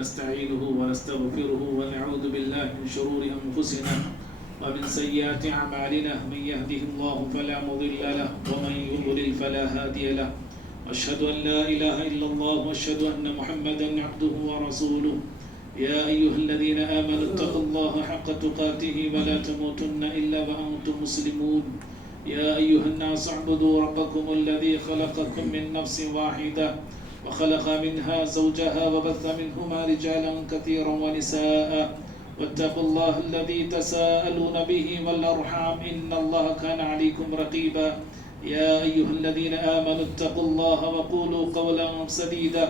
ونستعينه ونستغفره ونعوذ بالله من شرور أنفسنا ومن سيئات أعمالنا من يهده الله فلا مضل له ومن يضلل فلا هادي له أشهد أن لا إله إلا الله وأشهد أن محمدا عبده ورسوله يا أيها الذين آمنوا اتقوا الله حق تقاته ولا تموتن إلا وأنتم مسلمون يا أيها الناس اعبدوا ربكم الذي خلقكم من نفس واحدة وخلق منها زوجها وبث منهما رجالا كثيرا ونساء واتقوا الله الذي تساءلون به والأرحام إن الله كان عليكم رقيبا يا أيها الذين آمنوا اتقوا الله وقولوا قولا سديدا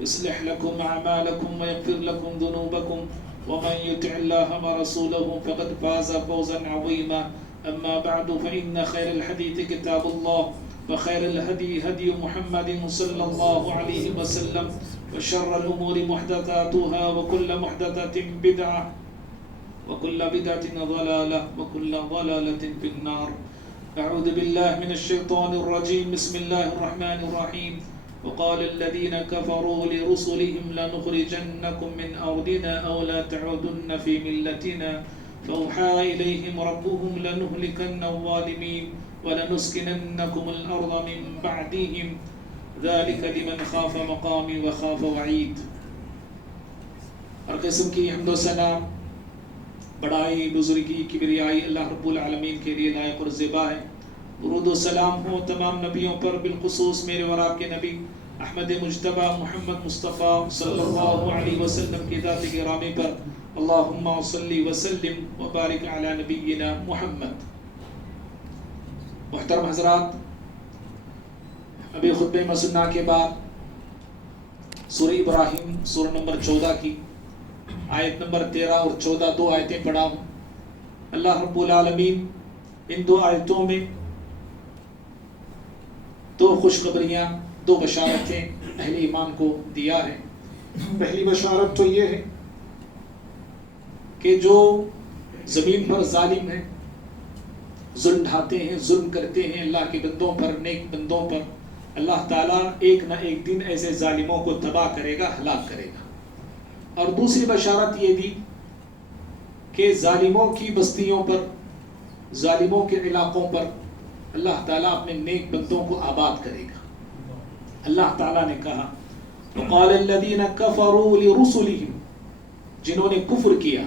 يصلح لكم أعمالكم ويغفر لكم ذنوبكم ومن يطع الله ورسوله فقد فاز فوزا عظيما أما بعد فإن خير الحديث كتاب الله وخير الهدي هدي محمد صلى الله عليه وسلم وشر الأمور محدثاتها وكل محدثة بدعة وكل بدعة ضلالة وكل ضلالة في النار. أعوذ بالله من الشيطان الرجيم. بسم الله الرحمن الرحيم. وقال الذين كفروا لرسلهم لنخرجنكم من أرضنا أو لا تعودن في ملتنا فأوحى إليهم ربهم لنهلكن الظالمين ولنسكننكم الأرض من بعدهم ذلك لمن خاف مقامي وخاف وعيد. ہر قسم کی حمد و ثنا، بڑائی، بزرگی، کبریائی اللہ رب العالمین کے لیے لائق اور زیبا ہے. درود و سلام ہو تمام نبیوں پر، بالخصوص میرے اور آپ کے نبی احمد مجتبی محمد مصطفیٰ صلی اللہ علیہ وسلم کی ذات گرامی پر. اللہم صلی وسلم وبارک علی نبینا محمد. محترم حضرات، ابھی خطبہ مسنہ کے بعد سورہ ابراہیم سورہ نمبر 14 کی آیت نمبر 13 اور 14 دو آیتیں پڑھا ہوں. اللہ رب العالمین ان دو آیتوں میں دو خوشخبریاں، دو بشارتیں اہل ایمان کو دیا ہے. پہلی بشارت تو یہ ہے کہ جو زمین پر ظالم ہیں، ظلم ڈھاتے ہیں، ظلم کرتے ہیں اللہ کے بندوں پر، نیک بندوں پر، اللہ تعالیٰ ایک نہ ایک دن ایسے ظالموں کو تباہ کرے گا، ہلاک کرے گا. اور دوسری بشارت یہ دی کہ ظالموں کی بستیوں پر، ظالموں کے علاقوں پر اللہ تعالیٰ اپنے نیک بندوں کو آباد کرے گا. اللہ تعالیٰ نے کہا وقال الذین کفروا لرسلہم، جنہوں نے کفر کیا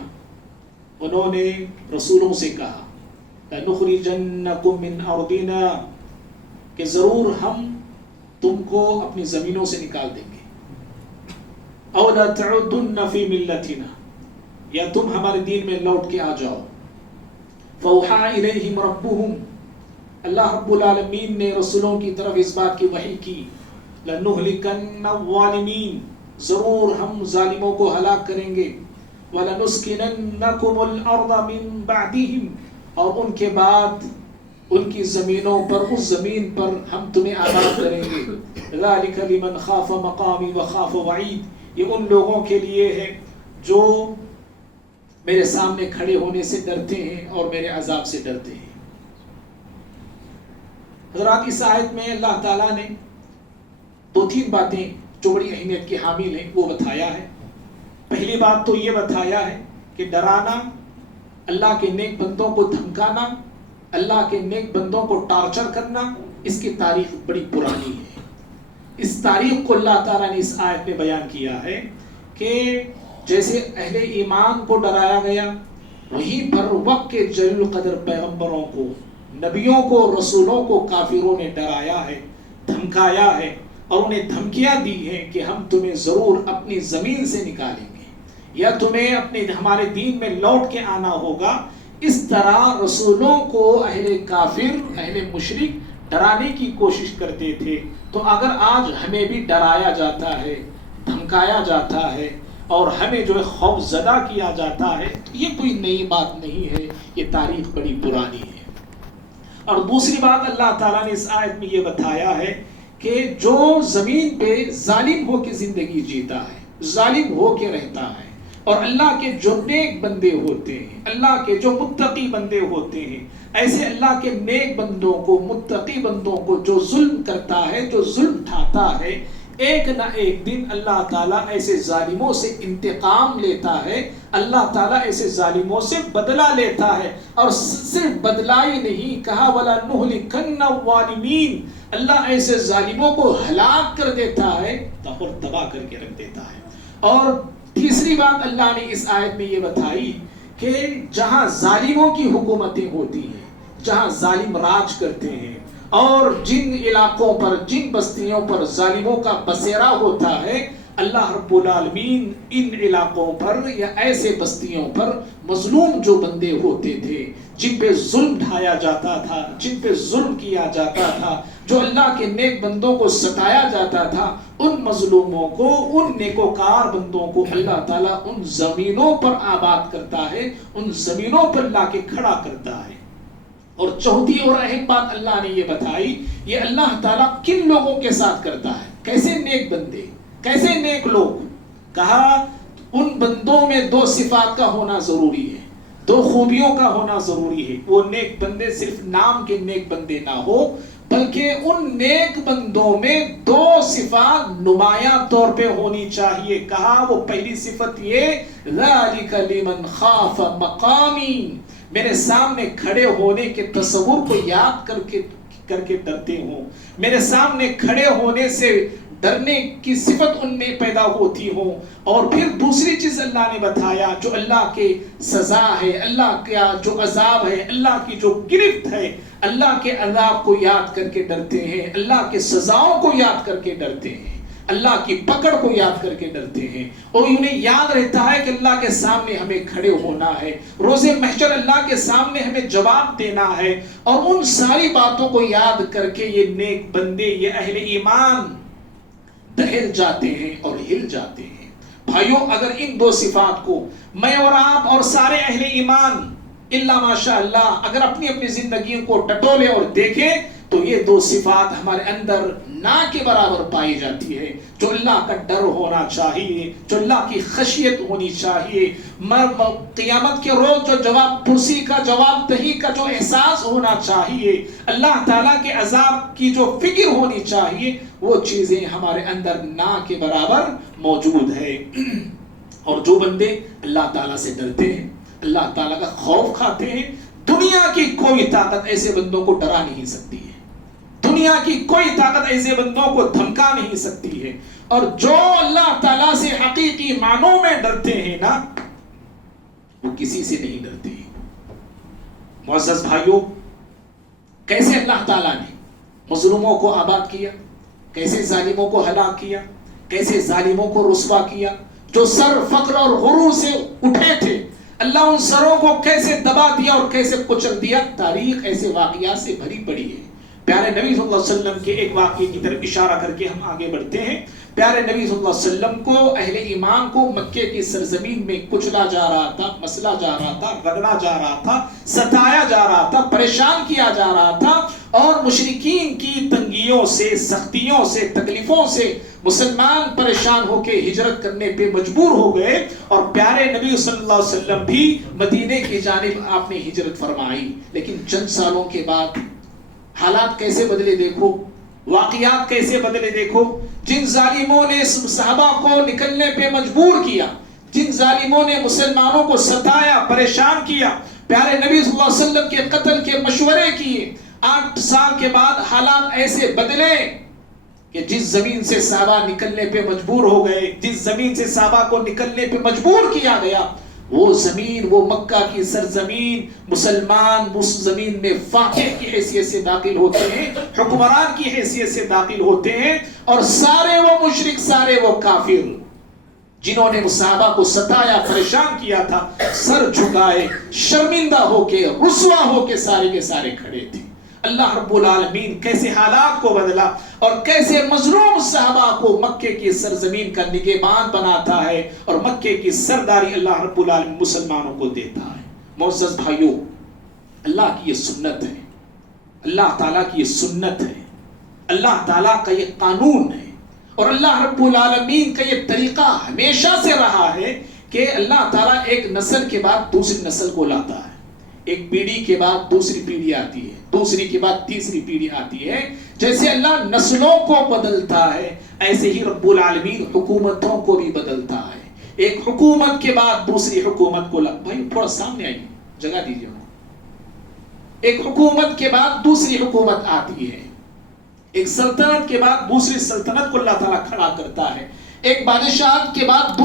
انہوں نے رسولوں سے کہا لنخرجنکم من ارضنا، کہ ضرور ہم تم کو اپنی زمینوں سے نکال دیں گے. او لا تعودن فی ملتنا، یا تم ہمارے دین میں لوٹ کے آ جاؤ. فاوحی الیہم ربہم، اللہ رب العالمین نے رسولوں کی طرف اس بات کی وحی کی لنہلکن الظالمین، ضرور ہم ظالموں کو ہلاک کریں گے. وَلَنُسْكِنَنَّكُمُ الْأَرْضَ مِن بَعْدِهِمْ، اور ان کے بعد ان کی زمینوں پر، اس زمین پر ہم تمہیں آباد کریں گے. ذَلِكَ لِمَنْ خَافَ مَقَامِي وَخَافَ وَعِيدِ، یہ ان لوگوں کے لیے ہے جو میرے سامنے کھڑے ہونے سے ڈرتے ہیں اور میرے عذاب سے ڈرتے ہیں. حضرات، اس آیت میں اللہ تعالیٰ نے دو تین باتیں جو بڑی اہمیت کی حامل ہیں وہ بتایا ہے. پہلی بات تو یہ بتایا ہے کہ ڈرانا، اللہ کے نیک بندوں کو دھمکانا، اللہ کے نیک بندوں کو ٹارچر کرنا، اس کی تاریخ بڑی پرانی ہے. اس تاریخ کو اللہ تعالیٰ نے اس آیت میں بیان کیا ہے کہ جیسے اہل ایمان کو ڈرایا گیا، وہیں پر وقت کے جلیل القدر پیغمبروں کو، نبیوں کو، رسولوں کو کافروں نے ڈرایا ہے، دھمکایا ہے، اور انہیں دھمکیاں دی ہیں کہ ہم تمہیں ضرور اپنی زمین سے نکالیں گے، یا تمہیں اپنے ہمارے دین میں لوٹ کے آنا ہوگا. اس طرح رسولوں کو اہل کافر، اہل مشرک ڈرانے کی کوشش کرتے تھے. تو اگر آج ہمیں بھی ڈرایا جاتا ہے، دھمکایا جاتا ہے اور ہمیں جو ہے خوف زدہ کیا جاتا ہے، تو یہ کوئی نئی بات نہیں ہے، یہ تاریخ بڑی پرانی ہے. اور دوسری بات اللہ تعالیٰ نے اس آیت میں یہ بتایا ہے کہ جو زمین پہ ظالم ہو کے زندگی جیتا ہے، ظالم ہو کے رہتا ہے، اور اللہ کے جو نیک بندے ہوتے ہیں، اللہ کے جو متقی بندے ہوتے ہیں، ایسے اللہ کے نیک بندوں کو، متقی بندوں کو جو ظلم کرتا ہے، جو ظلم ڈھاتا ہے، ایک نہ ایک دن اللہ تعالیٰ ایسے ظالموں سے انتقام لیتا ہے، اللہ تعالیٰ ایسے ظالموں سے بدلہ لیتا ہے، اور صرف بدلہ ہی نہیں کہا وَلَا نُهْلِكَنَّ الظَّالِمِينَ، اللہ ایسے ظالموں کو ہلاک کر دیتا ہے اور تباہ کر کے رکھ دیتا ہے۔ اور تیسری بات اللہ نے اس آیت میں یہ بتائی کہ جہاں ظالموں کی حکومتیں ہوتی ہیں، جہاں ظالم راج کرتے ہیں، اور جن علاقوں پر، جن بستیوں پر ظالموں کا بسیرا ہوتا ہے، اللہ رب العالمین ان علاقوں پر یا ایسے بستیوں پر مظلوم جو بندے ہوتے تھے، جن پہ ظلم ڈھایا جاتا تھا، جن پہ ظلم کیا جاتا تھا، جو اللہ کے نیک بندوں کو ستایا جاتا تھا، ان مظلوموں کو، ان نیکوکار بندوں کو اللہ تعالیٰ ان زمینوں پر آباد کرتا ہے، ان زمینوں پر لا کے کھڑا کرتا ہے۔ اور چوتھی اور اہم بات اللہ نے یہ بتائی، یہ اللہ تعالیٰ کن لوگوں کے ساتھ کرتا ہے، کیسے نیک بندے، کیسے نیک لوگ، کہا ان بندوں میں دو صفات کا ہونا ضروری ہے، دو خوبیوں کا ہونا ضروری ہے۔ وہ نیک بندے صرف نام کے نیک بندے نہ ہو، بلکہ ان نیک بندوں میں دو صفات نمایاں طور پہ ہونی چاہیے۔ کہا وہ پہلی صفت یہ ذَلِكَ لِمَنْ خَافَ مَقَامِي، میرے سامنے کھڑے ہونے کے تصور کو یاد کر کے ڈرتے ہوں، میرے سامنے کھڑے ہونے سے ڈرنے کی صفت ان میں پیدا ہوتی ہو۔ اور پھر دوسری چیز اللہ نے بتایا جو اللہ کے سزا ہے، اللہ کا جو عذاب ہے، اللہ کی جو گرفت ہے، اللہ کے عذاب کو یاد کر کے ڈرتے ہیں، اللہ کے سزاؤں کو یاد کر کے ڈرتے ہیں، اللہ کی پکڑ کو یاد کر کے ڈرتے ہیں، اور انہیں یاد رہتا ہے کہ اللہ کے سامنے ہمیں کھڑے ہونا ہے، روز محشر اللہ کے سامنے ہمیں جواب دینا ہے۔ اور ان ساری باتوں کو یاد کر کے یہ نیک بندے، یہ اہل ایمان دہل جاتے ہیں اور ہل جاتے ہیں۔ بھائیوں، اگر ان دو صفات کو میں اور آپ اور سارے اہل ایمان اللہ ماشاء اللہ اگر اپنی اپنی زندگیوں کو ٹٹولے اور دیکھیں تو یہ دو صفات ہمارے اندر نہ کے برابر پائی جاتی ہے۔ جو اللہ کا ڈر ہونا چاہیے، جو اللہ کی خشیت ہونی چاہیے، قیامت کے روز جو جواب پرسی کا، جواب دہی کا جو احساس ہونا چاہیے، اللہ تعالیٰ کے عذاب کی جو فکر ہونی چاہیے، وہ چیزیں ہمارے اندر نہ کے برابر موجود ہے۔ اور جو بندے اللہ تعالیٰ سے ڈرتے ہیں، اللہ تعالیٰ کا خوف کھاتے ہیں، دنیا کی کوئی طاقت ایسے بندوں کو ڈرا نہیں سکتی ہے، دنیا کی کوئی طاقت ایسے بندوں کو دھمکا نہیں سکتی ہے۔ اور جو اللہ تعالیٰ سے حقیقی معنوں میں ڈرتے ہیں نا، وہ کسی سے نہیں ڈرتے۔ معزز بھائیوں، کیسے اللہ تعالیٰ نے مظلوموں کو آباد کیا، کیسے ظالموں کو ہلاک کیا، کیسے ظالموں کو رسوا کیا، جو سر فقر اور غرور سے اٹھے تھے، اللہ ان سروں کو کیسے دبا دیا اور کیسے کچل دیا۔ تاریخ ایسے واقعات سے بھری پڑی ہے۔ پیارے نبی صلی اللہ علیہ وسلم کے ایک واقعے کی طرف اشارہ کر کے ہم آگے بڑھتے ہیں۔ پیارے نبی صلی اللہ علیہ وسلم کو، اہل ایمان کو مکے کی سرزمین میں کچلا جا رہا تھا، مسلا جا رہا تھا، رگڑا جا رہا تھا، ستایا جا رہا تھا، پریشان کیا جا رہا تھا، اور مشرکین کی تنگیوں سے، سختیوں سے، تکلیفوں سے مسلمان پریشان ہو کے ہجرت کرنے پہ مجبور ہو گئے۔ اور پیارے نبی صلی اللہ علیہ وسلم بھی مدینے کی جانب آپ نے ہجرت فرمائی۔ لیکن چند سالوں کے بعد حالات کیسے بدلے دیکھو، واقعات کیسے بدلے دیکھو۔ جن ظالموں نے صحابہ کو نکلنے پہ مجبور کیا، جن ظالموں نے مسلمانوں کو ستایا، پریشان کیا، پیارے نبی صلی اللہ علیہ وسلم کے قتل کے مشورے کیے، 8 سال کے بعد حالات ایسے بدلے کہ جس زمین سے صحابہ نکلنے پہ مجبور ہو گئے، جس زمین سے صحابہ کو نکلنے پہ مجبور کیا گیا، وہ زمین، وہ مکہ کی سرزمین، مسلمان اس زمین میں فاتح کی حیثیت سے داخل ہوتے ہیں، حکمران کی حیثیت سے داخل ہوتے ہیں، اور سارے وہ مشرک، سارے وہ کافر جنہوں نے صحابہ کو ستایا، پریشان کیا تھا، سر جھکائے، شرمندہ ہو کے، رسوا ہو کے سارے کے سارے کھڑے تھے۔ اللہ رب العالمین کیسے حالات کو بدلا اور کیسے مظلوم صحابہ کو مکے کی سرزمین کا نگہبان بناتا ہے، اور مکے کی سرداری اللہ رب العالمین مسلمانوں کو دیتا ہے۔ معزز بھائیوں، اللہ کی یہ سنت ہے، اللہ تعالیٰ کی یہ سنت ہے، اللہ تعالیٰ کا یہ قانون ہے، اور اللہ رب العالمین کا یہ طریقہ ہمیشہ سے رہا ہے کہ اللہ تعالیٰ ایک نسل کے بعد دوسری نسل کو لاتا ہے، ایک پیڑھی کے بعد دوسری پیڑھی آتی ہے، دوسری کے بعد تیسری پیڑھی آتی ہے۔ جیسے اللہ نسلوں کو بدلتا ہے ایسے ہی رب العالمین حکومتوں کو بھی بدلتا ہے. ایک حکومت کے بعد دوسری حکومت کو بھائی تھوڑا سامنے آئیے, جگہ دیجیے. ایک حکومت کے بعد دوسری حکومت آتی ہے, ایک سلطنت کے بعد دوسری سلطنت کو اللہ تعالیٰ کھڑا کرتا ہے, ایک بادشاہت کے بعد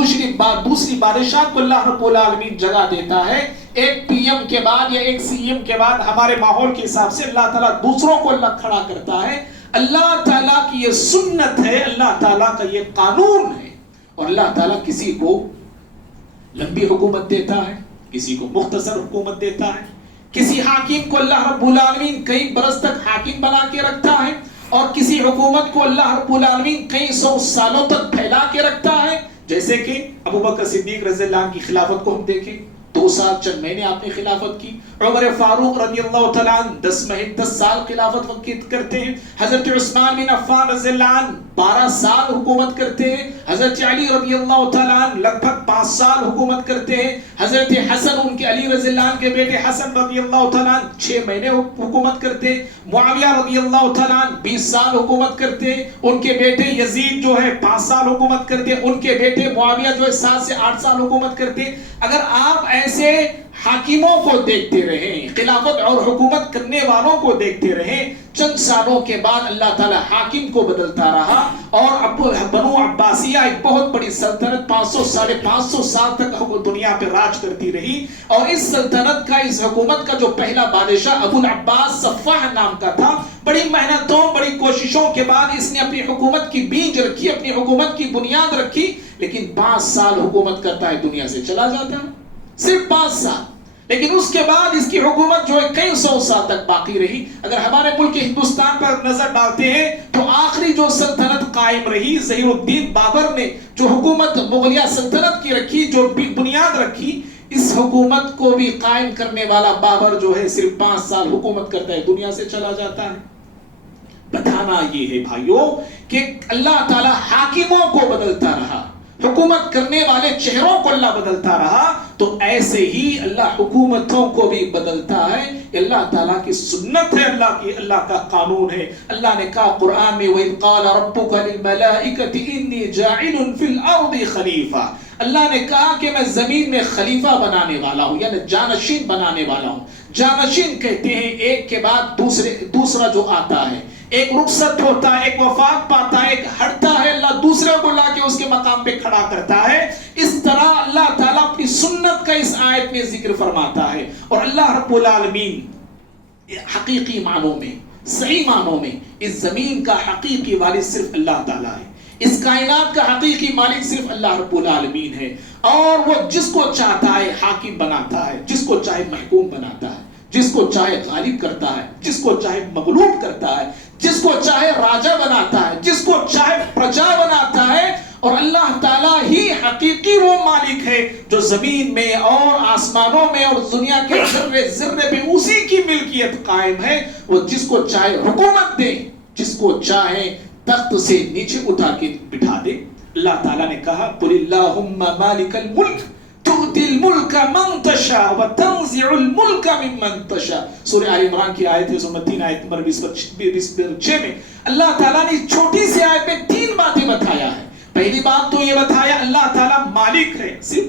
دوسری بادشاہت کو اللہ رب العالمین جگہ دیتا ہے, ایک پی ایم کے بعد یا ایک سی ایم کے بعد ہمارے ماحول کے حساب سے اللہ تعالیٰ دوسروں کو اللہ کھڑا کرتا ہے. اللہ تعالیٰ کی یہ سنت ہے, اللہ تعالیٰ کا یہ قانون ہے. اور اللہ تعالیٰ کسی کو لمبی حکومت دیتا ہے, کسی کو مختصر حکومت دیتا ہے. کسی حاکم کو اللہ رب العالمین کئی برس تک حاکم بنا کے رکھتا ہے, اور کسی حکومت کو اللہ رب العالمین کئی 100 سالوں تک پھیلا کے رکھتا ہے. جیسے کہ ابوبکر صدیق رضی اللہ عنہ کی خلافت کو ہم دیکھیں, 2 سال چند مہینے آپ نے خلافت کی. عمر فاروق رضی اللہ تعالیٰ عنہ 10 سال خلافت وقت کرتے ہیں. حضرت عثمان بن عفان رضی اللہ عنہ 12 سال حکومت کرتے ہیں. حضرت علی رضی اللہ تعالیٰ عنہ لگ بھگ 5 سال حکومت کرتے ہیں. حضرت حسن ان کے علی رضی اللہ عنہ کے بیٹے حسن رضی اللہ تعالیٰ عنہ 6 مہینے حکومت کرتے ہیں. معاویہ رضی اللہ تعالیٰ عنہ 20 سال حکومت کرتے ہیں. ان کے بیٹے یزید جو ہے 5 سال حکومت کرتے ہیں. ان کے بیٹے معاویہ جو ہے 7 سے 8 سال حکومت کرتے ہیں. اگر آپ ایسے حاکموں کو دیکھتے رہیں, خلافت اور حکومت کرنے والوں کو دیکھتے رہیں, چند سالوں کے بعد اللہ تعالیٰ حاکم کو بدلتا رہا, اور بنو عباسیہ ایک بہت بڑی سلطنت 500 سال تک دنیا پہ راج کرتی رہی. اور اس سلطنت کا, اس حکومت کا جو پہلا بادشاہ ابو العباس صفاح نام کا تھا, بڑی محنتوں بڑی کوششوں کے بعد اس نے اپنی حکومت کی بیج رکھی, اپنی حکومت کی بنیاد رکھی, لیکن 5 سال حکومت کرتا ہے دنیا سے چلا جاتا ہے, صرف 5 سال. لیکن اس کے بعد اس کی حکومت جو ہے کئی 100 سال تک باقی رہی. اگر ہمارے ملک ہندوستان پر نظر ڈالتے ہیں تو آخری جو سلطنت قائم رہی, ظہیر الدین بابر نے جو حکومت مغلیہ سلطنت کی رکھی, جو بنیاد رکھی, اس حکومت کو بھی قائم کرنے والا بابر جو ہے صرف 5 سال حکومت کرتا ہے دنیا سے چلا جاتا ہے. بتانا یہ ہے بھائیوں کہ اللہ تعالیٰ حاکموں کو بدلتا رہا, حکومت کرنے والے چہروں کو اللہ بدلتا رہا, تو ایسے ہی اللہ حکومتوں کو بھی بدلتا ہے. اللہ تعالیٰ کی سنت ہے, اللہ کا قانون ہے. اللہ نے کہا قرآن میں وَإِذْ قَالَ رَبُّكَ لِلْمَلَائِكَةِ إِنِّي جَاعِلٌ فِي الْأَرْضِ خَلِيفَةً. اللہ نے کہا کہ میں زمین میں خلیفہ بنانے والا ہوں, یعنی جانشین بنانے والا ہوں. جانشین کہتے ہیں ایک کے بعد دوسرا جو آتا ہے, ایک رخصت ہوتا ہے, ایک وفات پاتا ہے, ایک ہٹتا ہے, اللہ دوسرے کو لا کے اس کے مقام پہ کھڑا کرتا ہے. اس طرح اللہ تعالیٰ اپنی سنت کا اس آیت میں ذکر فرماتا ہے. اور اللہ رب العالمین حقیقی معنوں میں, صحیح معنوں میں اس زمین کا حقیقی والد صرف اللہ تعالیٰ ہے. اس کائنات کا حقیقی مالک صرف اللہ رب العالمین ہے, اور وہ جس کو چاہتا ہے حاکم بناتا ہے, جس کو چاہے محکوم بناتا ہے, جس کو چاہے غالب کرتا ہے, جس کو چاہے مغلوب کرتا ہے, جس کو چاہے راجہ بناتا ہے, جس کو چاہے پرجا بناتا ہے. اور اللہ تعالیٰ ہی حقیقی وہ مالک ہے جو زمین میں اور آسمانوں میں اور دنیا کے ذرے ذرے پہ اسی کی ملکیت قائم ہے. وہ جس کو چاہے حکومت دے, جس کو چاہے تخت سے نیچے اٹھا کے بٹھا دے. اللہ تعالیٰ نے کہا قُلِ اللَّهُمَّ مَالِكَ الْمُلْكِ تُؤْتِي الْمُلْكَ مَنْ تَشَاءُ وَتَنْزِعُ الْمُلْكَ مِمَّنْ تَشَاءُ. سورہ آل عمران کی آیت ہے 3 آیت نمبر 20 میں اللہ تعالیٰ نے چھوٹی سی آیت میں 3 باتیں بتایا ہے. پہلی بات تو یہ بتایا اللہ تعالیٰ مالک ہے, صرف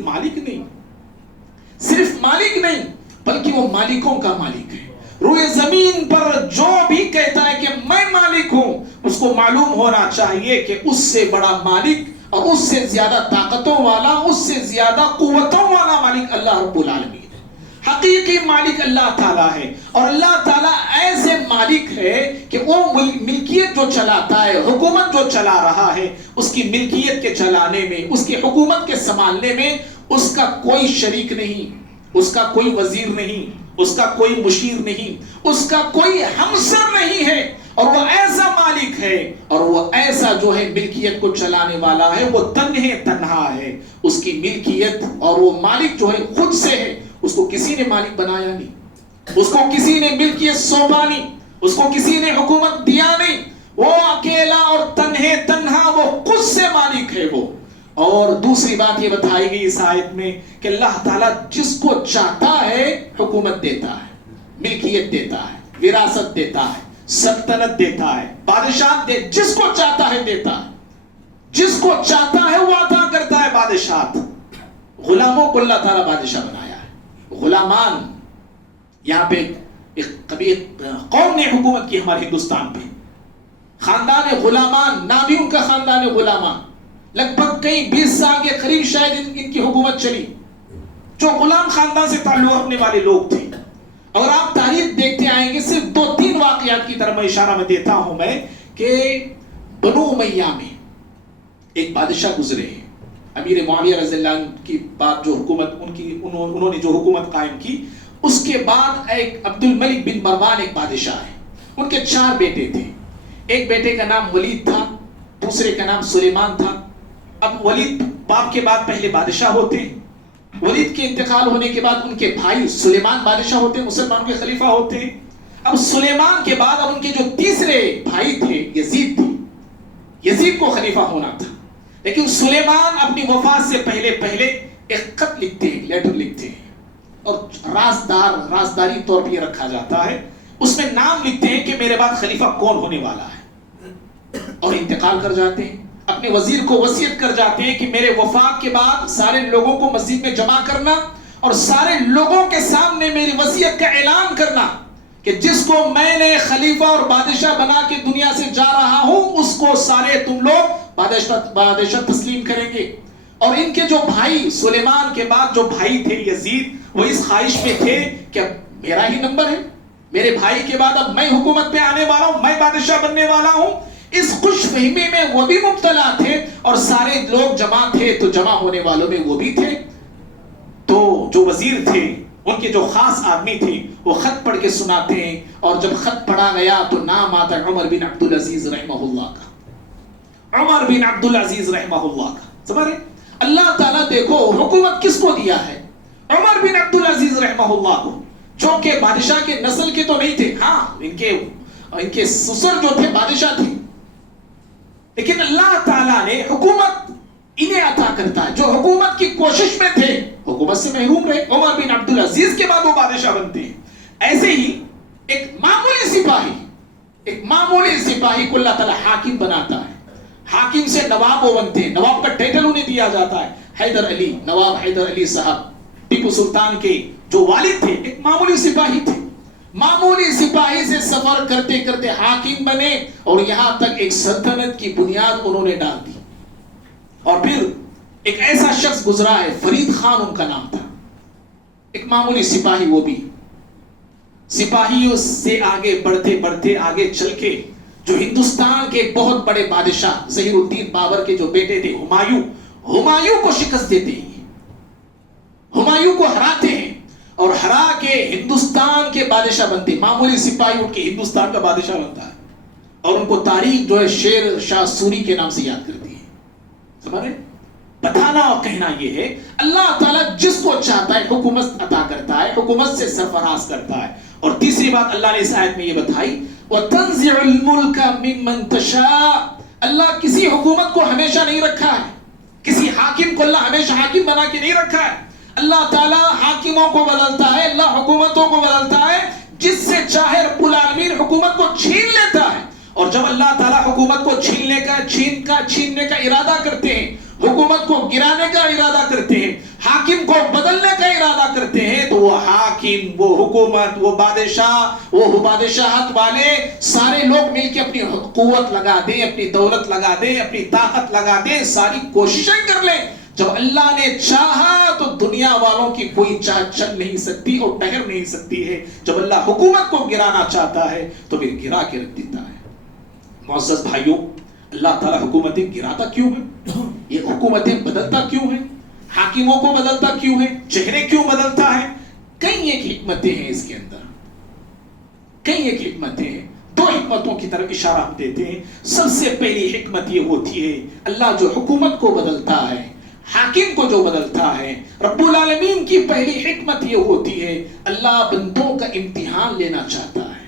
مالک نہیں بلکہ وہ مالکوں کا مالک ہے. روئے زمین پر جو بھی کہتا ہے کہ میں مالک ہوں, اس کو معلوم ہونا چاہیے کہ اس سے بڑا مالک اور اس سے زیادہ طاقتوں والا, اس سے زیادہ قوتوں والا مالک اللہ رب العالمین ہے. حقیقی مالک اللہ تعالیٰ ہے. اور اللہ تعالیٰ ایسے مالک ہے کہ وہ ملکیت جو چلاتا ہے, حکومت جو چلا رہا ہے, اس کی ملکیت کے چلانے میں, اس کی حکومت کے سنبھالنے میں اس کا کوئی شریک نہیں, اس کا کوئی وزیر نہیں, اس کا کوئی مشیر نہیں, اس کا کوئی ہمسر نہیں ہے. اور وہ ایسا مالک ہے, اور وہ ایسا جو ہے ملکیت کو چلانے والا ہے, وہ تنہا ہے. اس کی ملکیت اور وہ مالک جو ہے خود سے ہے, اس کو کسی نے مالک بنایا نہیں, اس کو کسی نے ملکیت سونپا نہیں, اس کو کسی نے حکومت دیا نہیں. وہ اکیلا اور تنہا وہ خود سے مالک ہے وہ. اور دوسری بات یہ بتائی گئی اس آیت میں کہ اللہ تعالیٰ جس کو چاہتا ہے حکومت دیتا ہے, ملکیت دیتا ہے, وراثت دیتا ہے, سلطنت دیتا ہے، بادشاہت دے، جس کو چاہتا ہے دیتا ہے، جس کو چاہتا ہے وہ عطا کرتا ہے بادشاہت۔ غلاموں کو اللہ تعالیٰ بادشاہ بنایا ہے، غلامان۔ یہاں پہ کبھی قوم نے حکومت کی ہمارے ہندوستان پہ، خاندان غلامان، نام ہی ان کا خاندان غلامان، لگ بھگ کئی 20 سال کے قریب شاید ان کی حکومت چلی، جو غلام خاندان سے تعلق رکھنے والے لوگ تھے۔ اور آپ تاریخ دیکھتے آئیں گے، صرف 2-3 واقعات کی طرف میں اشارہ میں دیتا ہوں میں، کہ بنو امیہ میں ایک بادشاہ گزرے ہیں، امیر معاویہ رضی اللہ عنہ کی بات، جو حکومت انہوں نے جو حکومت قائم کی، اس کے بعد ایک عبد الملک بن مروان ایک بادشاہ ہے، ان کے 4 بیٹے تھے، ایک بیٹے کا نام ولید تھا، دوسرے کا نام سلیمان تھا۔ اب ولید باپ کے بعد پہلے بادشاہ ہوتے ہیں، ولید کے انتقال ہونے کے بعد ان کے بھائی سلیمان بادشاہ ہوتے ہیں، مسلمانوں کے خلیفہ ہوتے ہیں۔ اب سلیمان کے بعد اب ان کے جو تیسرے بھائی تھے یزید تھے، یزید کو خلیفہ ہونا تھا، لیکن سلیمان اپنی وفات سے پہلے ایک خط لکھتے ہیں، لیٹر لکھتے ہیں، اور رازداری طور پہ یہ رکھا جاتا ہے، اس میں نام لکھتے ہیں کہ میرے بعد خلیفہ کون ہونے والا ہے، اور انتقال کر جاتے ہیں۔ اپنے وزیر کو وصیت کر جاتے ہیں کہ میرے وفات کے بعد سارے لوگوں کو مسجد میں جمع کرنا اور سارے لوگوں کے سامنے میری وصیت کا اعلان کرنا کہ جس کو میں نے خلیفہ اور بادشاہ بنا کے دنیا سے جا رہا ہوں، اس کو سارے تم لوگ بادشاہ تسلیم کریں گے۔ اور ان کے جو بھائی سلیمان کے بعد جو بھائی تھے یزید، وہ اس خواہش میں تھے کہ میرا ہی نمبر ہے، میرے بھائی کے بعد اب میں حکومت پہ آنے والا ہوں، میں بادشاہ بننے والا ہوں۔ اس خوش فہمی میں وہ بھی مبتلا تھے، اور سارے لوگ جمع تھے، تو جمع ہونے والوں میں وہ بھی تھے۔ تو جو وزیر تھے، ان کے جو خاص آدمی تھے، وہ خط پڑھ کے سناتے ہیں، اور جب خط پڑھا گیا تو نام آتا عمر بن عبدالعزیز رحمہ اللہ کا، عمر بن عبدالعزیز رحمہ اللہ کا۔ سمجھ رہے؟ اللہ تعالیٰ دیکھو حکومت کس کو دیا ہے، عمر بن عبدالعزیز رحمہ اللہ کو، جو کہ بادشاہ کے نسل کے تو نہیں تھے، ہاں ان کے سسر جو تھے بادشاہ تھے، لیکن اللہ تعالیٰ نے حکومت انہیں عطا کرتا ہے جو حکومت کی کوشش میں تھے، حکومت سے محروم رہے۔ عمر بن عبدالعزیز کے بعد وہ بادشاہ بنتے ہیں۔ ایسے ہی ایک معمولی سپاہی کو اللہ تعالیٰ حاکم بناتا ہے، حاکم سے نواب وہ بنتے ہیں، نواب کا ٹائٹل انہیں دیا جاتا ہے۔ حیدر علی، نواب حیدر علی صاحب ٹیپو سلطان کے جو والد تھے، ایک معمولی سپاہی تھے، معمولی سپاہی سے سفر کرتے کرتے حاکم بنے، اور یہاں تک ایک سلطنت کی بنیاد انہوں نے ڈال دی۔ اور پھر ایک ایسا شخص گزرا ہے، فرید خان ان کا نام تھا، ایک معمولی سپاہی، وہ بھی سپاہیوں سے آگے بڑھتے بڑھتے آگے چل کے جو ہندوستان کے بہت بڑے بادشاہ ظہیر الدین بابر کے جو بیٹے تھے ہمایوں کو شکست دیتے ہیں، ہمایوں کو ہراتے ہیں، اور ہرا کے ہندوستان کے بادشاہ بنتے ہیں۔ معمولی سپاہی ان کے ہندوستان کا بادشاہ بنتا ہے، اور ان کو تاریخ جو ہے شیر شاہ سوری کے نام سے یاد کرتی ہے۔ سمجھے؟ بتانا اور کہنا یہ ہے، اللہ تعالیٰ جس کو چاہتا ہے حکومت عطا کرتا ہے، حکومت سے سرفراز کرتا ہے۔ اور تیسری بات اللہ نے اس آیت میں یہ بتائی، وَتَنزِعُ الْمُلْكَ مِمَّن تَشَاءُ، اللہ کسی حکومت کو ہمیشہ نہیں رکھا ہے، کسی حاکم کو اللہ ہمیشہ حاکم بنا کے نہیں رکھا ہے۔ اللہ تعالیٰ حاکموں کو بدلتا ہے، اللہ حکومتوں کو بدلتا ہے، جس سے چاہے رب العالمین حکومت کو چھین لیتا ہے۔ اور جب اللہ تعالیٰ حکومت کو چھیننے کا ارادہ کرتے ہیں، حکومت کو گرانے کا ارادہ کرتے ہیں، حاکم کو بدلنے کا ارادہ کرتے ہیں، تو وہ حاکم، وہ حکومت، وہ بادشاہ، وہ بادشاہت والے سارے لوگ مل کے اپنی قوت لگا دیں، اپنی دولت لگا دیں، اپنی طاقت لگا دیں، ساری کوششیں کر لیں۔ جب اللہ نے چاہا تو دنیا والوں کی کوئی چاہ چل نہیں سکتی اور ٹہر نہیں سکتی ہے۔ جب اللہ حکومت کو گرانا چاہتا ہے تو پھر گرا کے رکھ دیتا ہے۔ معزز بھائیوں، اللہ تعالیٰ حکومتیں گراتا کیوں ہے؟ یہ حکومتیں بدلتا کیوں ہے؟ حاکموں کو بدلتا کیوں ہے؟ چہرے کیوں بدلتا ہے؟ کئی ایک حکمتیں ہیں اس کے اندر، کئی ایک حکمتیں ہیں۔ 2 حکمتوں کی طرف اشارہ ہم دیتے ہیں۔ سب سے پہلی حکمت یہ ہوتی ہے، اللہ جو حکومت کو بدلتا ہے، حاکم کو جو بدلتا ہے، رب العالمین کی پہلی حکمت یہ ہوتی ہے، اللہ بندوں کا امتحان لینا چاہتا ہے،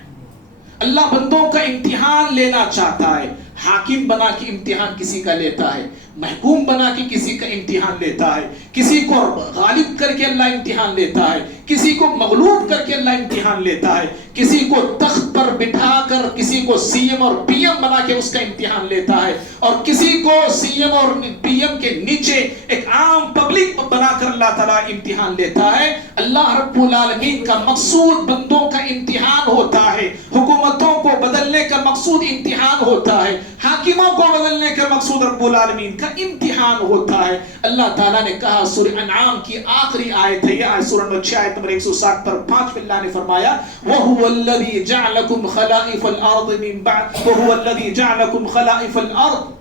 اللہ بندوں کا امتحان لینا چاہتا ہے۔ حاکم بنا کے امتحان کسی کا لیتا ہے، محکوم بنا کے کسی کا امتحان لیتا ہے، کسی کو غالب کر کے اللہ امتحان لیتا ہے، کسی کو مغلوب کر کے اللہ امتحان لیتا ہے، کسی کو تخت پر بٹھا کر کسی کو سی ایم اور پی ایم بنا کے اس کا امتحان لیتا ہے، اور کسی کو سی ایم اور پی ایم کے نیچے ایک عام پبلک بنا کر اللہ تعالیٰ امتحان لیتا ہے۔ اللہ رب العالمین کا مقصود بندوں کا امتحان ہوتا ہے، حکومتوں کو بدلنے کا مقصود امتحان ہوتا ہے، حاکموں کو بدلنے کا مقصود رب العالمین کا امتحان ہوتا ہے۔ اللہ تعالیٰ نے کہا سورہ انعام کی آخری آیت ہے، یہ سورہ نمبر 6 آیت نمبر 160 پر 5 میں اللہ نے فرمایا وَهُوَ الَّذِي جَعْلَكُمْ خَلَائِفَ الْأَرْضِ مِنْ بَعْدِ وَهُوَ الَّذِي جَعْلَكُمْ خَلَائِفَ الْأَرْضِ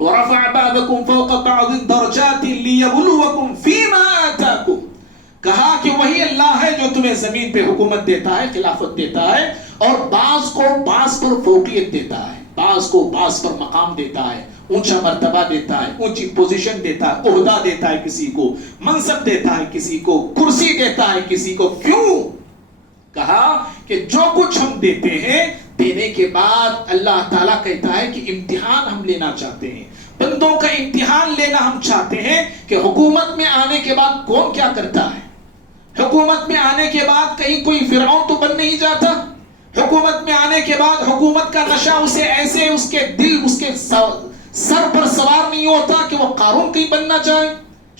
وَرَفَعَ بَعْضَكُمْ فَوْقَ بَعْضٍ دَرَجَاتٍ لِيَبْلُوَكُمْ فِيمَا آتَاكُمْ۔ کہا کہ وہی اللہ ہے جو تمہیں زمین پہ حکومت دیتا ہے، خلافت دیتا ہے، اور بعض کو بعض پر فوقیت دیتا ہے، بعض کو بعض پر مقام دیتا ہے، اونچا مرتبہ دیتا ہے، اونچی پوزیشن دیتا ہے، عہدہ دیتا ہے کسی کو، منصب دیتا ہے کسی کو، کرسی دیتا ہے کسی کو۔ کیوں؟ کہا کہ جو کچھ ہم دیتے ہیں، دینے کے بعد اللہ تعالیٰ کہتا ہے کہ امتحان ہم لینا چاہتے ہیں، بندوں کا امتحان لینا ہم چاہتے ہیں کہ حکومت میں آنے کے بعد کون کیا کرتا ہے۔ حکومت میں آنے کے بعد کہیں کوئی فرعون تو بن نہیں جاتا، حکومت میں آنے کے بعد حکومت کا نشہ اسے ایسے اس کے دل اس کے سر پر سوار نہیں ہوتا کہ وہ قارون کہیں بننا چاہے،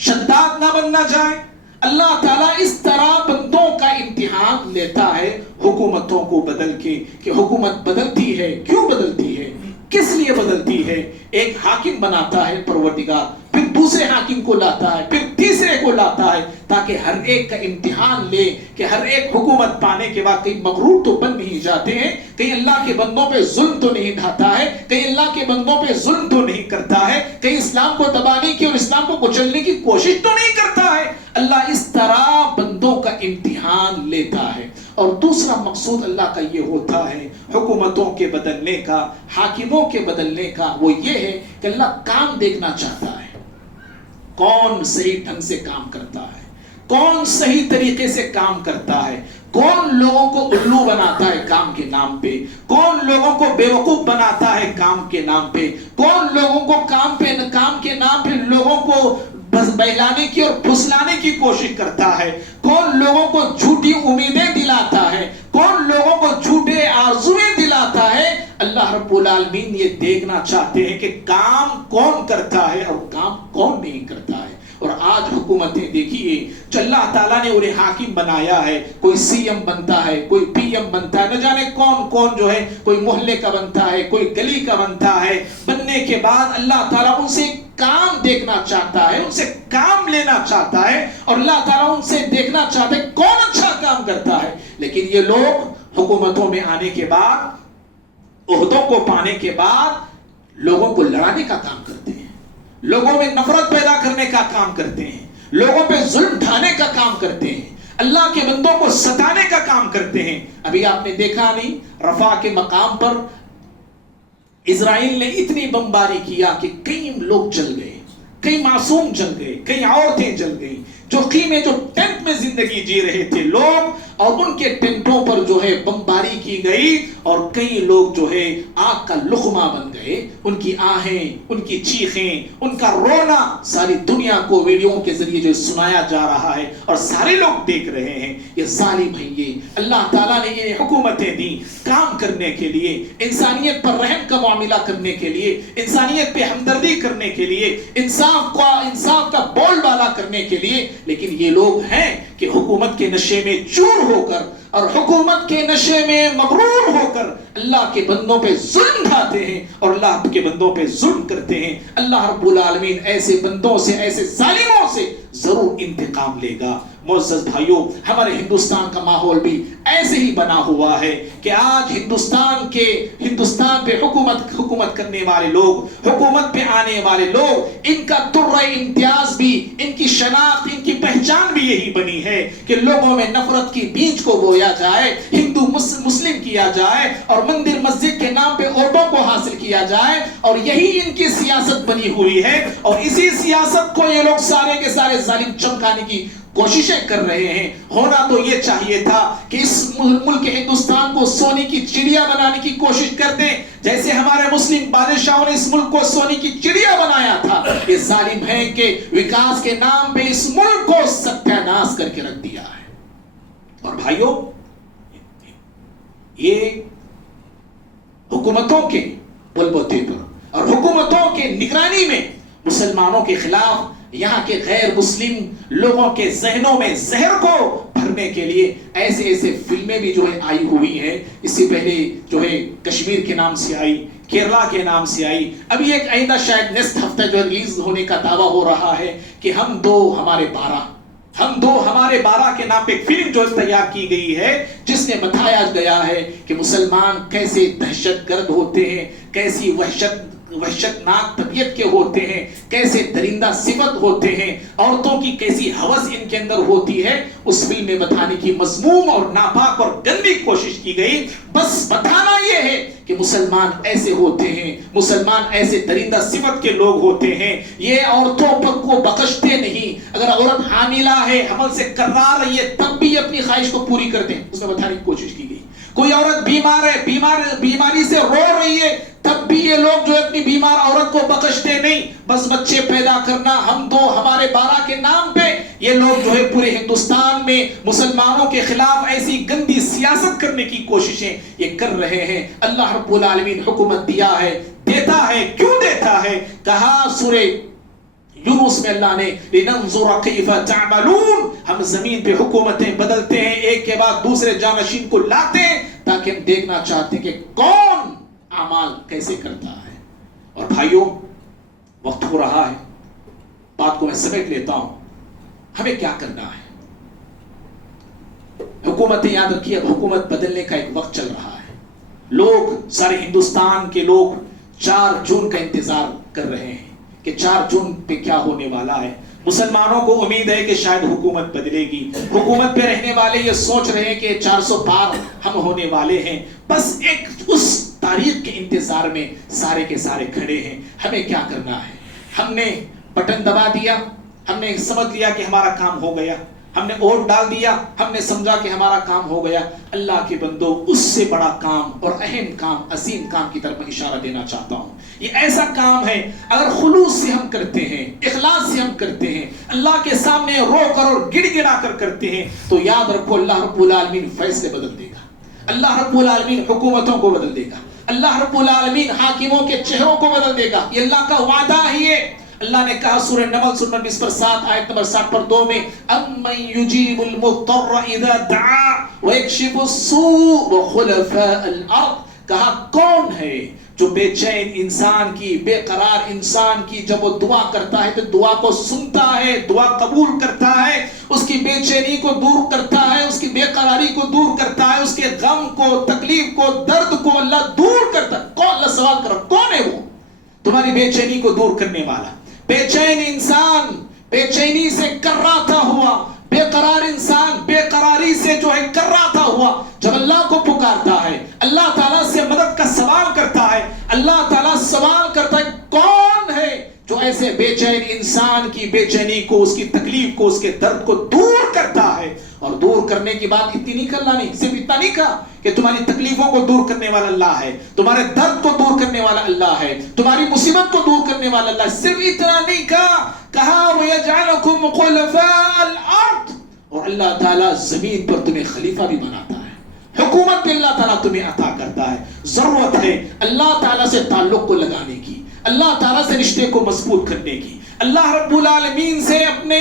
شداد نہ بننا چاہے۔ اللہ تعالیٰ اس طرح بندوں کا امتحان لیتا ہے حکومتوں کو بدل کے، کہ حکومت بدلتی ہے، کیوں بدلتی ہے، کس لیے بدلتی ہے۔ ایک حاکم بناتا ہے پروردگار، پھر دوسرے حاکم کو لاتا ہے، پھر تیسرے کو لاتا ہے، تاکہ ہر ایک کا امتحان لے کہ ہر ایک حکومت پانے کے بعد کہیں مغرور تو بن نہیں جاتے ہیں، کہیں اللہ کے بندوں پہ ظلم تو نہیں ڈھاتا ہے، کہیں اللہ کے بندوں پہ ظلم تو نہیں کرتا ہے، کہیں اسلام کو دبانے کی اور اسلام کو کچلنے کی کوشش تو نہیں کرتا ہے۔ اللہ اس طرح بندوں کا امتحان لیتا ہے۔ اور دوسرا مقصود اللہ کا یہ ہوتا ہے حکومتوں کے بدلنے کا، حاکموں کے بدلنے کا، وہ یہ ہے کہ اللہ کام دیکھنا چاہتا ہے، کون صحیح ڈھنگ سے کام کرتا ہے، کون صحیح طریقے سے کام کرتا ہے، کون لوگوں کو الو بناتا ہے کام کے نام پہ، کون لوگوں کو بیوقوف بناتا ہے کام کے نام پہ، کون لوگوں کو کام کے نام پہ لوگوں کو بہلانے کی اور پھسلانے کی کوشش کرتا ہے، کون لوگوں کو جھوٹی امیدیں دلاتا ہے، کون لوگوں کو جھوٹے آرزویں دلاتا ہے۔ اللہ رب العالمین یہ دیکھنا چاہتے ہیں کہ کام کون کرتا ہے اور کام کون نہیں کرتا ہے۔ اور آج حکومتیں دیکھیے جو اللہ تعالیٰ نے انہیں حاکم بنایا ہے، کوئی سی ایم بنتا ہے، کوئی پی ایم بنتا ہے، نہ جانے کون کون جو ہے، کوئی محلے کا بنتا ہے، کوئی گلی کا بنتا ہے۔ بننے کے بعد اللہ تعالیٰ ان سے کام دیکھنا چاہتا ہے، ان سے کام لینا چاہتا ہے، اور اللہ تعالیٰ ان سے دیکھنا چاہتا ہے کون اچھا کام کرتا ہے۔ لیکن یہ لوگ حکومتوں میں آنے کے بعد، عہدوں کو پانے کے بعد لوگوں کو لڑانے کا کام کرتے ہیں، لوگوں میں نفرت پیدا کرنے کا کام کرتے ہیں، لوگوں پہ ظلم ڈھانے کا کام کرتے ہیں، اللہ کے بندوں کو ستانے کا کام کرتے ہیں۔ ابھی آپ نے دیکھا نہیں، رفح کے مقام پر اسرائیل نے اتنی بمباری کیا کہ کئی لوگ جل گئے، کئی معصوم جل گئے، کئی عورتیں جل گئیں، جو ٹینٹ میں زندگی جی رہے تھے لوگ، اور ان کے ٹینٹوں پر جو ہے بمباری کی گئی، اور کئی لوگ جو ہے آگ کا لقمہ بن گئے۔ ان کی آہیں، ان کی چیخیں، ان کا رونا ساری دنیا کو ویڈیو کے ذریعے جو سنایا جا رہا ہے، اور سارے لوگ دیکھ رہے ہیں۔ یہ ظالم ہیں، یہ اللہ تعالیٰ نے یہ حکومتیں دی کام کرنے کے لیے، انسانیت پر رحم کا معاملہ کرنے کے لیے، انسانیت پہ ہمدردی کرنے کے لیے، انصاف کا بول بالا کرنے کے لیے۔ لیکن یہ لوگ ہیں کہ حکومت کے نشے میں چور ہو کر اور حکومت کے نشے میں مغرور ہو کر اللہ کے بندوں پہ ظلم ڈھاتے ہیں اور اللہ کے بندوں پہ ظلم کرتے ہیں۔ اللہ رب العالمین ایسے بندوں سے، ایسے ظالموں سے ضرور انتقام لے گا۔ معزز بھائیوں، ہمارے ہندوستان کا ماحول بھی ایسے ہی بنا ہوا ہے کہ آج ہندوستان پہ حکومت کرنے والے لوگ، حکومت پہ آنے والے لوگ، ان کا ترہ امتیاز بھی، ان کی شناخت، ان کی پہچان بھی یہی بنی ہے کہ لوگوں میں نفرت کی بیج کو بویا جائے، ہندو مسلم کیا جائے، اور مندر مسجد کے نام پہ عورتوں کو حاصل کیا جائے، اور یہی ان کی سیاست بنی ہوئی ہے۔ اور اسی سیاست کو یہ لوگ سارے کے سارے ظالم چمکانے کی کوششیں کر رہے ہیں۔ ہونا تو یہ چاہیے تھا کہ اس ملک ہندوستان کو سونے کی چڑیا بنانے کی کوشش کرتے، جیسے ہمارے مسلم بادشاہوں نے اس ملک کو سونے کی چڑیا بنایا تھا، یہ ظالم ہیں کہ وکاس کے نام پہ اس ملک کو ستیہ ناش کر کے رکھ دیا ہے۔ اور بھائیوں، یہ حکومتوں کے بلبوتے پر اور حکومتوں کے نگرانی میں مسلمانوں کے خلاف یہاں کے غیر مسلم لوگوں کے ذہنوں میں زہر کو بھرنے کے لیے ایسے فلمیں بھی جو ہے آئی ہوئی ہیں۔ اس سے پہلے جو ہے کشمیر کے نام سے آئی، کیرلا کے نام سے آئی، ابھی ایک آئندہ شاید نیکسٹ ہفتہ جو ریلیز ہونے کا دعویٰ ہو رہا ہے کہ ہم دو ہمارے 12 کے نام پہ ایک فلم جو تیار کی گئی ہے، جس میں بتایا گیا ہے کہ مسلمان کیسے دہشت گرد ہوتے ہیں، کیسی وحشتناک طبیعت کے ہوتے ہیں، کیسے درندہ صفت ہوتے ہیں، عورتوں کی کیسی ہوس ان کے اندر ہوتی ہے۔ اس فلم میں بتانے کی مذموم اور ناپاک اور گندی کوشش کی گئی۔ بس بتانا یہ ہے کہ مسلمان ایسے ہوتے ہیں، مسلمان ایسے درندہ صفت کے لوگ ہوتے ہیں، یہ عورتوں پر کو بخشتے نہیں۔ اگر عورت حاملہ ہے، حمل سے کرا رہی ہے، تب بھی اپنی خواہش کو پوری کرتے ہیں، اس میں بتانے کی کوشش کی گئی۔ کوئی عورت بیمار ہے، بیماری سے رو رہی ہے، تب بھی یہ لوگ جو اپنی بیمار عورت کو بخشتے نہیں۔ بس بچے پیدا کرنا، ہم دو ہمارے 12 کے نام پہ یہ لوگ جو ہے پورے ہندوستان میں مسلمانوں کے خلاف ایسی گندی سیاست کرنے کی کوششیں یہ کر رہے ہیں۔ اللہ رب العالمین حکومت دیا ہے، دیتا ہے، کیوں دیتا ہے؟ کہا سورہ یونس میں اللہ نے لِنَنْظُرَ كَيْفَ تَعْمَلُونَ، ہم زمین پہ حکومتیں بدلتے ہیں، ایک کے بعد دوسرے جانشین کو لاتے ہیں تاکہ ہم دیکھنا چاہتے ہیں کہ کون اعمال کیسے کرتا ہے۔ اور بھائیوں، وقت ہو رہا ہے، بات کو میں سمیٹ لیتا ہوں، ہمیں کیا کرنا ہے؟ حکومتیں یاد رکھیے، اب حکومت بدلنے کا ایک وقت چل رہا ہے۔ لوگ، سارے ہندوستان کے لوگ 4 جون کا انتظار کر رہے ہیں کہ 4 جون پہ کیا ہونے والا ہے۔ مسلمانوں کو امید ہے کہ شاید حکومت بدلے گی۔ حکومت پہ رہنے والے یہ سوچ رہے ہیں کہ 400 پار ہم ہونے والے ہیں۔ بس ایک اس تاریخ کے انتظار میں سارے کے سارے کھڑے ہیں۔ ہمیں کیا کرنا ہے؟ ہم نے بٹن دبا دیا، ہم نے سمجھ لیا کہ ہمارا کام ہو گیا، ہم نے ووٹ ڈال دیا، ہم نے سمجھا کہ ہمارا کام ہو گیا۔ اللہ کے بندو، اس سے بڑا کام اور اہم کام، عظیم کام کی طرف میں اشارہ دینا چاہتا ہوں۔ یہ ایسا کام ہے، اگر خلوص سے ہم کرتے ہیں، اخلاص سے ہم کرتے ہیں، اللہ کے سامنے رو کر اور گڑ گڑا کر کرتے ہیں، تو یاد رکھو اللہ رب العالمین فیصلے بدل دے گا، اللہ رب العالمین حکومتوں کو بدل دے گا، اللہ رب العالمین حاکموں کے چہروں کو بدل دے گا۔ یہ اللہ کا وعدہ ہی ہے۔ اللہ نے کہا سورہ نمل سورہ 27 آیت نمبر 60 میں، امن یجیب المضطر اذا دعا ویکشف السوء وخلفاء الارض، کہا کون ہے جو بے چین انسان کی، بے قرار انسان کی جب وہ دعا کرتا ہے تو دعا کو سنتا ہے، دعا قبول کرتا ہے، اس کی بے چینی کو دور کرتا ہے، اس کی بے قراری کو دور کرتا ہے، اس کے غم کو، تکلیف کو، درد کو اللہ دور کرتا ہے۔ کون؟ اللہ سوال کر رہا، کون ہے وہ تمہاری بے چینی کو دور کرنے والا؟ بے چین انسان بے چینی سے کراتا ہوا، بے قرار انسان بے قراری سے جو ہے کراتا ہوا جب اللہ کو پکارتا ہے، اللہ تعالیٰ سے مدد کا سوال کرتا ہے، اللہ تعالیٰ سوال کرتا ہے کون ہے جو ایسے بے چین انسان کی بے چینی کو، اس کی تکلیف کو، اس کے درد کو دور کرتا ہے۔ اور دور کرنے کی بات اتنی نہیں کرنا، نہیں صرف اتنا نہیں کہا کہ تمہاری تکلیفوں کو دور کرنے والا اللہ ہے، تمہارے درد کو دور کرنے والا اللہ ہے، تمہاری مصیبت کو دور کرنے والا اللہ ہے، صرف اتنا نہیں کہا وَيَجْعَلَكُمْ خُلَفَاءَ الْأَرْضِ، اور اللہ تعالیٰ زمین پر تمہیں خلیفہ بھی بناتا ہے، حکومت بھی اللہ تعالیٰ تمہیں عطا کرتا ہے۔ ضرورت ہے اللہ تعالیٰ سے تعلق کو لگانے کی، اللہ تعالیٰ سے رشتے کو مضبوط کرنے کی، اللہ رب العالمین سے اپنے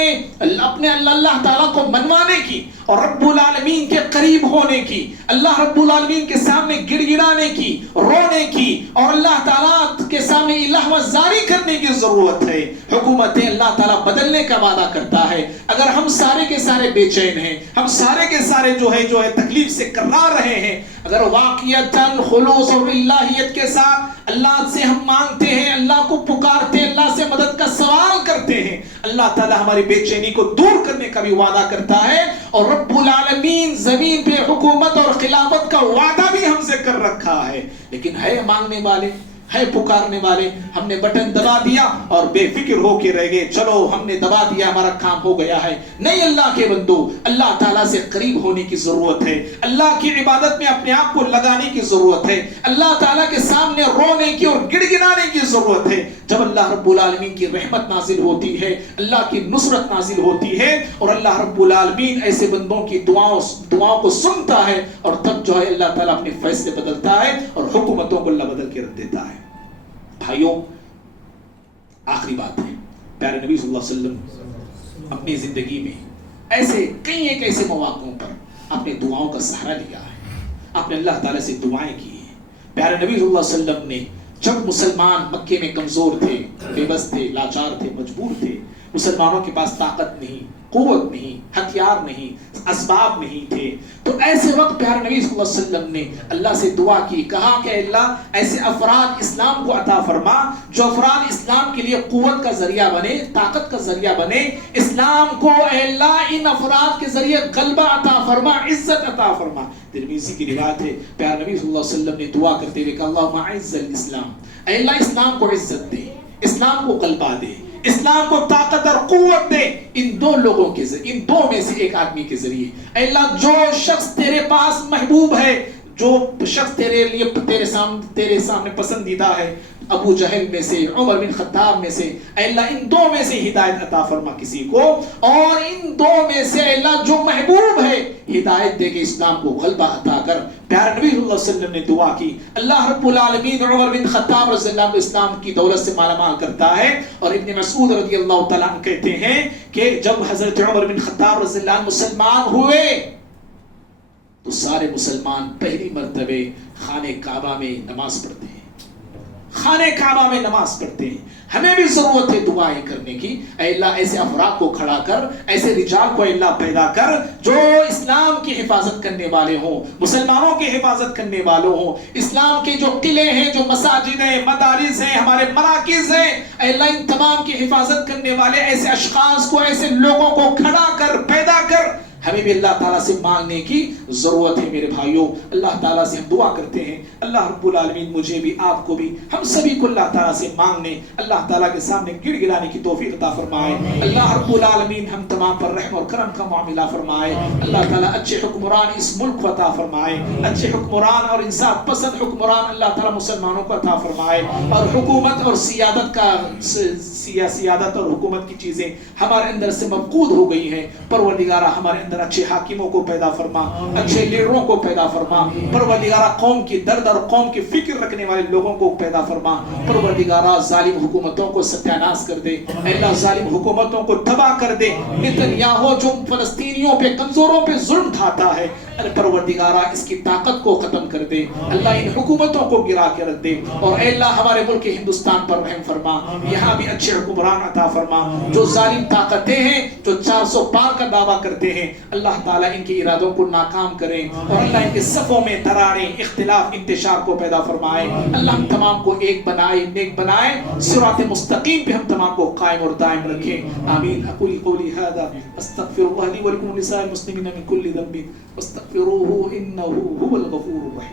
اللہ تعالیٰ کو منوانے کی اور رب العالمین کے قریب ہونے کی، اللہ رب العالمین کے سامنے گڑ گڑانے کی، رونے کی اور اللہ تعالیٰ کے سامنے الہ زاری کرنے کی ضرورت ہے۔ حکومتیں اللہ تعالیٰ بدلنے کا وعدہ کرتا ہے۔ اگر ہم سارے کے سارے بے چین ہیں، ہم سارے کے سارے جو ہے تکلیف سے کرا رہے ہیں، اگر واقعیتاً خلوص اور الہیت کے ساتھ اللہ سے ہم مانگتے ہیں، اللہ کو پکارتے ہیں، اللہ سے مدد کا سوال کرتے ہیں، اللہ تعالیٰ ہماری بے چینی کو دور کرنے کا بھی وعدہ کرتا ہے۔ اور رب العالمین زمین پہ حکومت اور خلافت کا وعدہ بھی ہم سے کر رکھا ہے، لیکن ہے مانگنے والے، ہے پکارنے والے، ہم نے بٹن دبا دیا اور بے فکر ہو کے رہ گئے، چلو ہم نے دبا دیا ہمارا کام ہو گیا ہے۔ نہیں اللہ کے بندو، اللہ تعالیٰ سے قریب ہونے کی ضرورت ہے، اللہ کی عبادت میں اپنے آپ کو لگانے کی ضرورت ہے، اللہ تعالیٰ کے سامنے رونے کی اور گڑ گڑانے کی ضرورت ہے۔ جب اللہ رب العالمین کی رحمت نازل ہوتی ہے، اللہ کی نصرت نازل ہوتی ہے، اور اللہ رب العالمین ایسے بندوں کی دعاؤں کو سنتا ہے، اور تب جو ہے اللہ تعالیٰ اپنے فیصلے بدلتا ہے اور حکومتوں کو اللہ بدل کے رکھ دیتا ہے۔ بھائیوں، آخری بات ہے، پیارے نبی صلی اللہ علیہ وسلم اپنی زندگی میں ایسے کئی ایسے مواقعوں پر اپنے دعاؤں کا سہارا لیا ہے، آپ نے اللہ تعالیٰ سے دعائیں کی ہیں۔ پیارے نبی صلی اللہ علیہ وسلم نے جب مسلمان مکے میں کمزور تھے، بے بس تھے، لاچار تھے، مجبور تھے، مسلمانوں کے پاس طاقت نہیں، قوت نہیں، ہتھیار نہیں، اسباب نہیں تھے، تو ایسے وقت پیارے نبی صلی اللہ علیہ وسلم نے اللہ سے دعا کی، کہا کہ اللہ ایسے افراد اسلام کو عطا فرما جو افراد اسلام کے لیے قوت کا ذریعہ بنے، طاقت کا ذریعہ بنے، اسلام کو اے اللہ ان افراد کے ذریعے غلبہ عطا فرما، عزت عطا فرما۔ ترمذی کی روایت ہے، پیارے نبی صلی اللہ علیہ وسلم نے دعا کرتے ہوئے کہا اللہم اعز الاسلام، اے اللہ اسلام کو عزت دے، اسلام کو غلبہ دے، اسلام کو طاقت اور قوت دے، ان دو لوگوں کے ذریعے، ان دو میں سے ایک آدمی کے ذریعے۔ اے اللہ جو شخص تیرے پاس محبوب ہے، جو شخص تیرے لیے تیرے سامنے پسندیدہ ہے، ابو جہل میں سے، عمر بن خطاب میں سے، اے اللہ ان دو میں سے ہدایت عطا فرما کسی کو، اور ان دو میں سے اے اللہ جو محبوب ہے ہدایت دے کے اسلام کو غلبہ عطا کر۔ پیارے نبی صلی اللہ علیہ وسلم نے دعا کی، اللہ رب العالمین عمر بن خطاب رضی اللہ عنہ اسلام کی دولت سے مالا مال کرتا ہے، اور ابن مسعود رضی اللہ تعالیٰ عنہ کہتے ہیں کہ جب حضرت عمر بن خطاب رضی اللہ عنہ مسلمان ہوئے تو سارے مسلمان پہلی مرتبہ خانہ کعبہ میں نماز پڑھتے ہیں، خانہ کعبہ میں نماز پڑھتے ہیں۔ ہمیں بھی ضرورت ہے دعائیں کرنے کی، اے اللہ ایسے افراد کو کھڑا کر، ایسے رجال کو اللہ پیدا کر جو اسلام کی حفاظت کرنے والے ہوں، مسلمانوں کی حفاظت کرنے والوں ہوں، اسلام کے جو قلعے ہیں، جو مساجد ہیں، مدارس ہیں، ہمارے مراکز ہیں، اے اللہ ان تمام کی حفاظت کرنے والے ایسے اشخاص کو، ایسے لوگوں کو کھڑا کر، پیدا کر۔ ہمیں بھی اللہ تعالیٰ سے مانگنے کی ضرورت ہے میرے بھائیوں۔ اللہ تعالیٰ سے ہم دعا کرتے ہیں، اللہ رب العالمین مجھے بھی، آپ کو بھی، ہم سبھی کو اللہ تعالیٰ سے مانگنے، اللہ تعالیٰ کے سامنے گڑ گڑانے کی توفیق عطا فرمائے۔ اللہ رب العالمین ہم تمام پر رحم اور کرم کا معاملہ فرمائے۔ اللہ تعالیٰ اچھے حکمران اس ملک کو عطا فرمائے، اچھے حکمران اور انصاف پسند حکمران اللہ تعالیٰ مسلمانوں کو عطا فرمائے، اور حکومت اور سیادت اور حکومت کی چیزیں ہمارے اندر سے مفقود ہو گئی ہیں۔ پروردگارہ ہمارے اندر اچھے حاکموں کو پیدا فرما، اچھے لیڈروں کو پیدا فرما، پروردگارہ قوم کی درد اور قوم کی فکر رکھنے والے لوگوں کو پیدا فرما۔ پروردگارہ ظالم حکومتوں کو ستیاناش کر دے، اے اللہ ظالم حکومتوں کو تباہ کر دے۔ نتنیاہو جو فلسطینیوں پہ، کمزوروں پہ ظلم ڈھاتا ہے، پروردگارہ اس کی طاقت کو ختم کر دے، اللہ ان حکومتوں کو گرا کے رکھ دے، اور اے اللہ ہمارے ملک ہندوستان پر رحم فرما، یہاں بھی اچھے حکمران عطا فرما۔ جو ظالم طاقتیں ہیں، جو 400 پار کا دعویٰ کرتے ہیں، اللہ تعالیٰ ان کے ارادوں کو ناکام کریں، اور اللہ ان کے صفوں میں دراریں، اختلاف، انتشار کو پیدا فرمائے۔ اللہ ہم تمام کو ایک بنائے، نیک بنائے، صراط مستقیم پہ ہم تمام کو قائم اور دائم رکھیں۔ آمین۔ اقول قولی ھذا استغفر اللہ لی ولکم ولسائر المسلمین من کل ذنب واستغفروہ انہ هو الغفور الرحیم۔